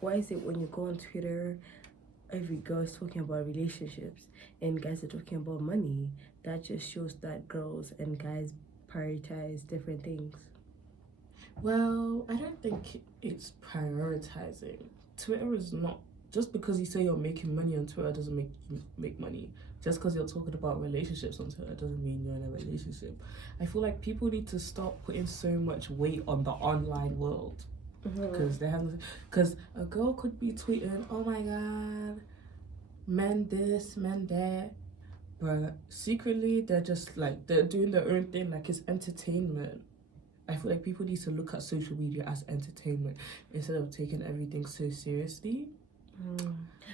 why is it when you go on Twitter, every girl is talking about relationships and guys are talking about money? That just shows that girls and guys prioritize different things. Well, I don't think it's prioritizing. Twitter is not, just because you say you're making money on Twitter doesn't make you make money. Just because you're talking about relationships on Twitter doesn't mean you're in a relationship. I feel like people need to stop putting so much weight on the online world. Because a girl could be tweeting, oh my god, men this, men that, but secretly they're just like, they're doing their own thing, like it's entertainment. I feel like people need to look at social media as entertainment instead of taking everything so seriously.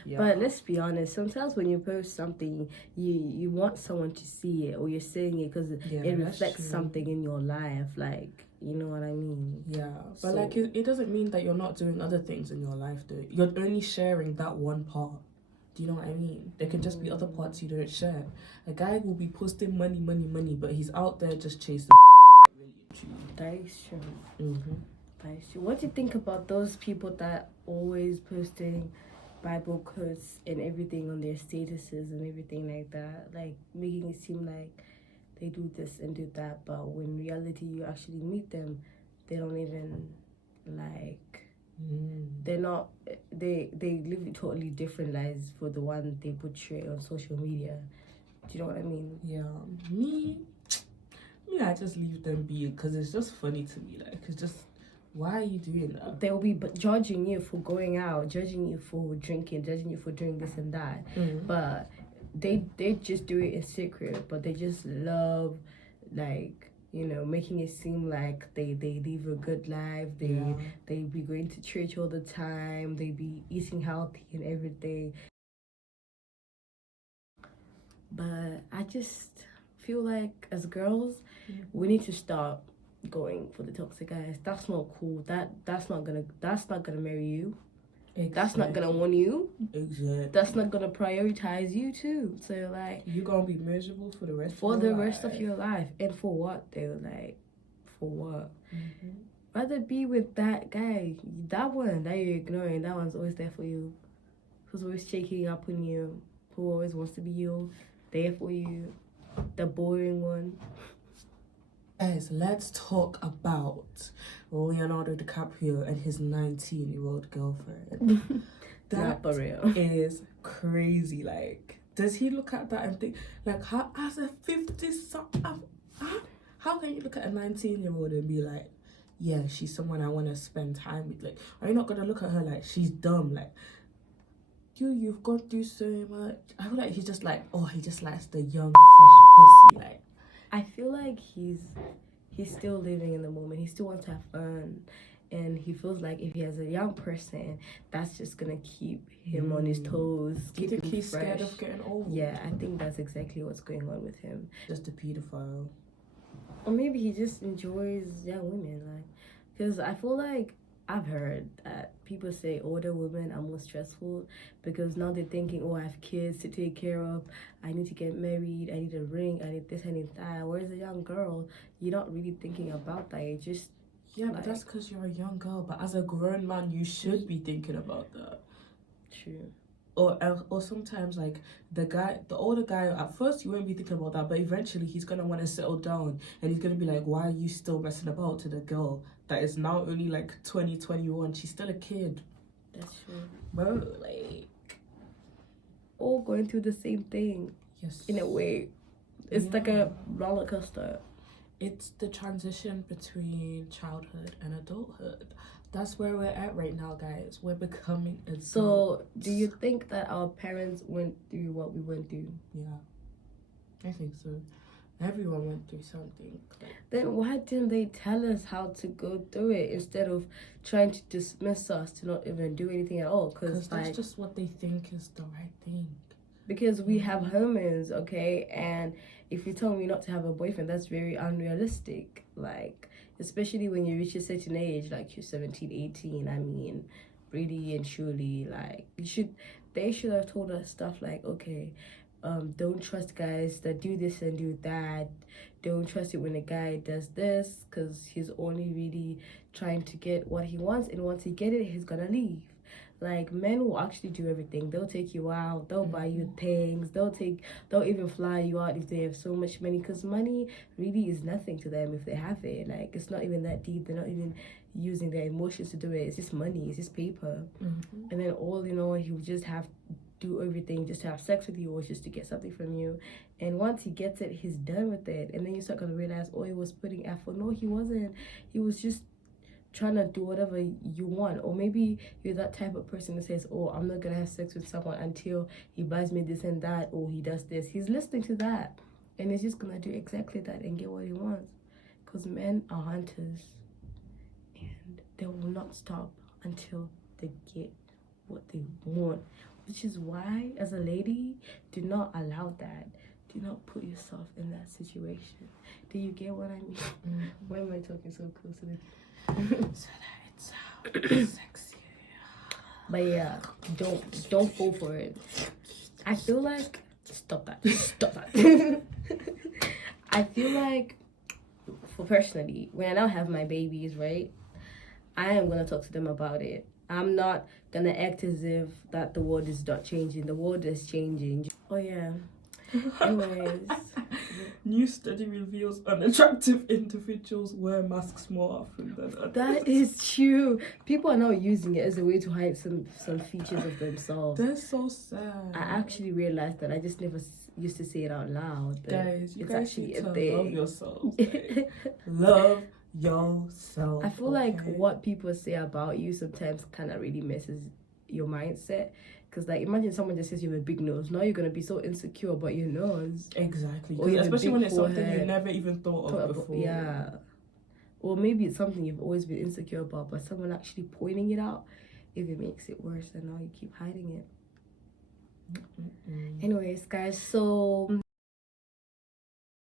Yeah. But let's be honest, sometimes when you post something, you want someone to see it, or you're saying it because it reflects something in your life, like, you know what I mean? Yeah, but like it doesn't mean that you're not doing other things in your life though. You're only sharing that one part. Do you know what I mean? There can just be other parts you don't share. A guy will be posting money, but he's out there just chasing. That is true. That is true. What do you think about those people that always posting Bible quotes and everything on their statuses and everything like that, like making it seem like they do this and do that, but when in reality you actually meet them, they don't even like. They're not. They live totally different lives for the one they portray on social media. Do you know what I mean? Yeah. Me, I just leave them be because it's just funny to me. Like, it's just, why are you doing that? They'll be judging you for going out, judging you for drinking, judging you for doing this and that. But they just do it in secret. But they just love, like, you know, making it seem like they live a good life. They be going to church all the time. They be eating healthy and everything. But I just feel like as girls, we need to stop going for the toxic guys. That's not cool. That's not gonna marry you. Exactly. That's not gonna want you. Exactly. That's not gonna prioritize you too. So like, you're gonna be miserable for the rest of your life. And for what? They're like, for what? Rather be with that guy, that one that you're ignoring. That one's always there for you, who's always checking up on you, who always wants to be you, there for you, the boring one. Guys, let's talk about Leonardo DiCaprio and his 19-year-old girlfriend. That is crazy. Like, does he look at that and think, like, how, as a 50-something, how can you look at a 19-year-old and be like, yeah, she's someone I want to spend time with? Like, are you not going to look at her like she's dumb? Like, you've gone through so much. I feel like he's just like, oh, he just likes the young, fresh pussy. Like, I feel like he's still living in the moment. He still wants to have fun. And he feels like if he has a young person, that's just gonna keep him on his toes. Do you think he's scared of getting old? Yeah, I think that's exactly what's going on with him. Just a pedophile. Or maybe he just enjoys young women. Like, because I feel like I've heard that people say older women are more stressful because now they're thinking, oh, I have kids to take care of. I need to get married. I need a ring. I need this. I need that. Whereas a young girl, you're not really thinking about that. You just but that's because you're a young girl. But as a grown man, you should be thinking about that. True. Or sometimes, like, the older guy, at first you won't be thinking about that, but eventually he's gonna want to settle down and he's gonna be like, why are you still messing about to the girl that is now only like 20, 21? She's still a kid. That's true. Bro, like, all going through the same thing. Yes. In a way. It's like a roller coaster. It's the transition between childhood and adulthood. That's where we're at right now, guys. We're becoming adults. So, do you think that our parents went through what we went through? Yeah, I think so. Everyone went through something. Then why didn't they tell us how to go through it instead of trying to dismiss us to not even do anything at all? Because that's just what they think is the right thing. Because we have hormones, okay? And if you tell me not to have a boyfriend, that's very unrealistic. Like, especially when you reach a certain age, like you're 17, 18, I mean, really and truly, like, they should have told us stuff like, okay, don't trust guys that do this and do that. Don't trust it when a guy does this, because he's only really trying to get what he wants, and once he get it, he's gonna leave. Like, men will actually do everything. They'll take you out, they'll buy you things, they'll even fly you out if they have so much money, because money really is nothing to them if they have it. Like, it's not even that deep. They're not even using their emotions to do it. It's just money, it's just paper. And then he will just have do everything just to have sex with you or just to get something from you. And once he gets it, he's done with it. And then you start gonna realize, oh, he was putting effort. No, he wasn't. He was just trying to do whatever you want. Or maybe you're that type of person that says, oh, I'm not gonna have sex with someone until he buys me this and that, or he does this. He's listening to that, and he's just gonna do exactly that and get what he wants. Because men are hunters, and they will not stop until they get what they want. Which is why, as a lady, do not allow that. Do not put yourself in that situation. Do you get what I mean? Why am I talking so close to the so that it sounds sexy. But yeah, don't fall for it. I feel like stop that. I feel like, for personally, when I now have my babies, right, I am gonna talk to them about it. I'm not gonna act as if that the world is not changing. The world is changing. Oh yeah. Anyways. New study reveals unattractive individuals wear masks more often than others. That is true. People are now using it as a way to hide some features of themselves. That's so sad. I actually realized that. I just never used to say it out loud. But guys, you it's guys actually need a to thing. love yourselves. Like, love yourself. I feel like what people say about you sometimes kind of really messes your mindset. Because, like, imagine someone just says you have a big nose. Now you're going to be so insecure about your nose. Exactly. Or especially when it's something forehead. you never even thought of before. Yeah. Or maybe it's something you've always been insecure about, but someone actually pointing it out, if it makes it worse, and now you keep hiding it. Anyways, guys, so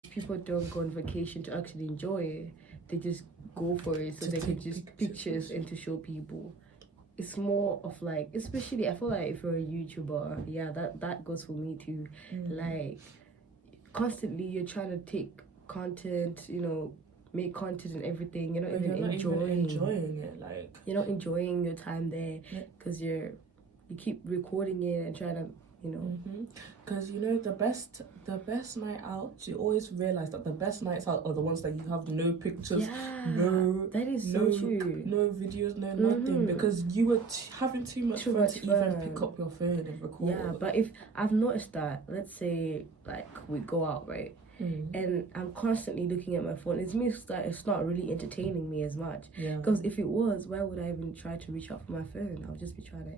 people don't go on vacation to actually enjoy it. They just go for it so they can just pictures and to show people. It's more of like, especially I feel like if you're a YouTuber, yeah, that goes for me too. Like, constantly you're trying to take content, make content and everything. You're not even enjoying it. Like, you're not enjoying your time there because you keep recording it and trying to, because the best night out, you always realize that the best nights out are the ones that you have no pictures, that is so true, no videos, no nothing, because you were having too much fun to even pick up your phone and record. Yeah, but if I've noticed that, let's say like we go out, right, and I'm constantly looking at my phone, it means that it's not really entertaining me as much. Because if it was, why would I even try to reach out for my phone? I'll just be trying to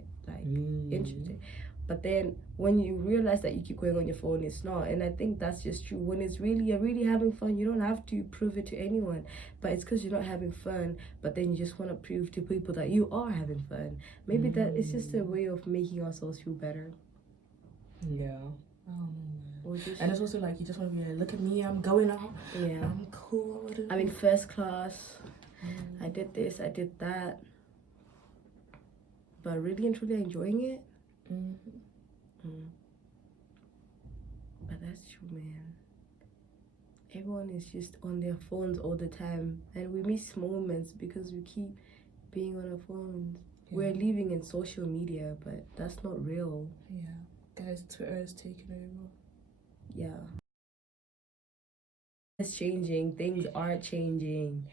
interested. But then when you realize that you keep going on your phone, it's not. And I think that's just true. When it's you're really having fun, you don't have to prove it to anyone. But it's because you're not having fun, but then you just want to prove to people that you are having fun. Maybe that it's just a way of making ourselves feel better. Yeah. And it's also like, you just want to be like, look at me, I'm going out. Yeah. I'm cool. I'm in first class. I did this, I did that. But really and truly enjoying it. But that's true, man. Everyone is just on their phones all the time, and we miss moments because we keep being on our phones. We're living in social media, but that's not real. Guys, Twitter is taking over. It's changing. Things are changing.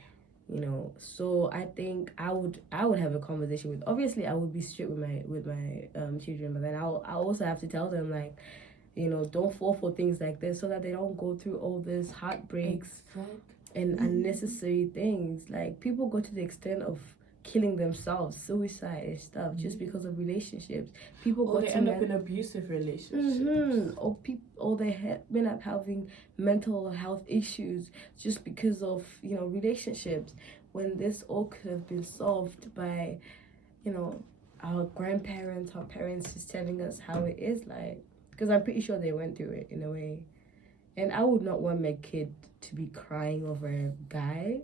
So I think I would have a conversation with, obviously I would be strict with my children, but then I also have to tell them, like, don't fall for things like this, so that they don't go through all this heartbreaks and unnecessary things. Like, people go to the extent of killing themselves, suicide and stuff, just because of relationships. People end up in abusive relationships. Or they end up having mental health issues just because of relationships, when this all could have been solved by our grandparents, our parents just telling us how it is, like, because I'm pretty sure they went through it in a way. And I would not want my kid to be crying over a guy.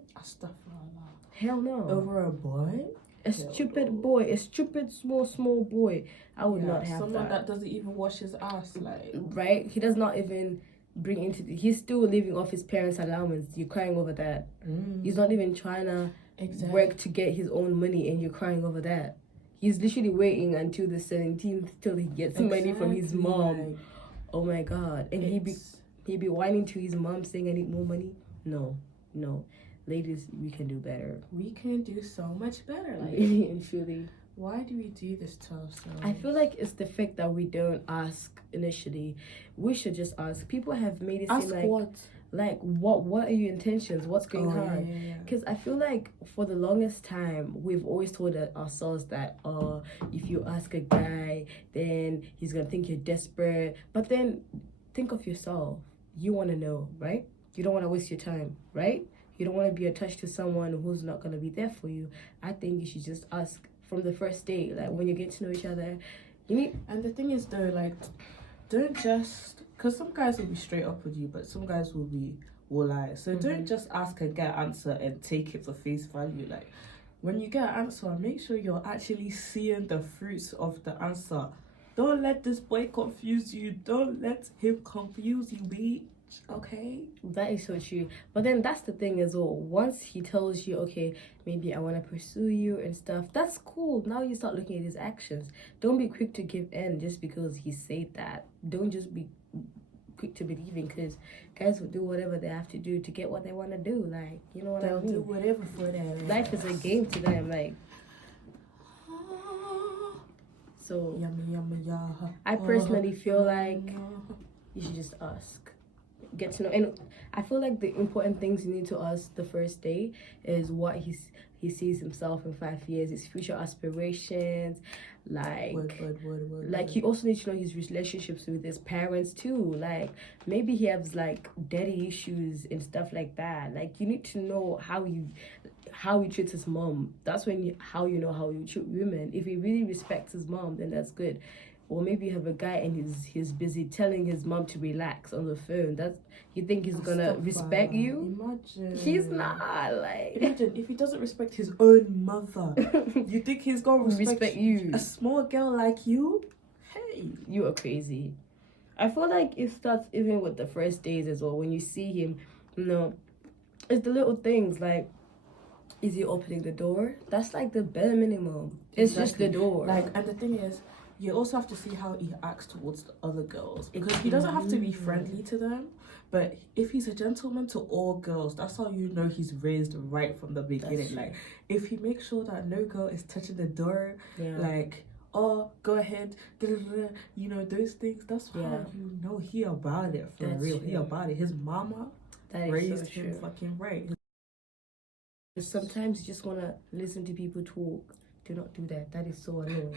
Hell no. Over a boy? A stupid boy. A stupid, small boy. I would not have someone that doesn't even wash his ass, like. Right? He does not even bring he's still living off his parents' allowance. You're crying over that. He's not even trying to work to get his own money, and you're crying over that. he's literally waiting until the 17th till he gets money from his mom. Like, oh my God. And he'd be whining to his mom saying, I need more money. No. Ladies, we can do better. We can do so much better. Like, and truly. Why do we do this to ourselves? I feel like it's the fact that we don't ask initially. We should just ask. People have made it ask seem like what? Like what are your intentions? What's going on? Yeah. Because I feel like for the longest time we've always told ourselves that if you ask a guy, then he's gonna think you're desperate. But then think of yourself. You want to know, right? You don't want to waste your time, right? You don't want to be attached to someone who's not gonna be there for you. I think you should just ask from the first date, like when you get to know each other. And the thing is though, like, don't just, because some guys will be straight up with you, but some guys will lie. So don't just ask and get an answer and take it for face value. Like, when you get an answer, make sure you're actually seeing the fruits of the answer. Don't let this boy confuse you. Don't let him confuse you, bitch. Okay? That is so true. But then that's the thing as well. Once he tells you, okay, maybe I want to pursue you and stuff, that's cool. Now you start looking at his actions. Don't be quick to give in just because he said that. Don't just be quick to believing, because guys will do whatever they have to do to get what they want to do. Like, you know what I mean? They'll do whatever for them. Life is a game to them. Like, so I personally feel like you should just ask. Get to know, and I feel like the important things you need to ask the first day is what he sees himself in 5 years, his future aspirations, like like you also need to know his relationships with his parents too. Like maybe he has like daddy issues and stuff like that. Like you need to know how he treats his mom. That's how you know how you treat women. If he really respects his mom, then that's good. Or maybe you have a guy and he's busy telling his mom to relax on the phone. You think he's gonna respect you? Imagine. He's not. Like, imagine if he doesn't respect his own mother. You think he's gonna respect you? A small girl like you? Hey, you are crazy. I feel like it starts even with the first days as well. When you see him, it's the little things like, is he opening the door? That's like the bare minimum. It's just the door. Like, and the thing is, you also have to see how he acts towards the other girls, because he doesn't have to be friendly to them, but if he's a gentleman to all girls, that's how you know he's raised right from the beginning. Like, if he makes sure that no girl is touching the door, like, oh, go ahead, you know, those things, that's how you know he about it for real. True. He about it. His mama raised him fucking right. Sometimes you just want to listen to people talk. Do not do that. That is so annoying.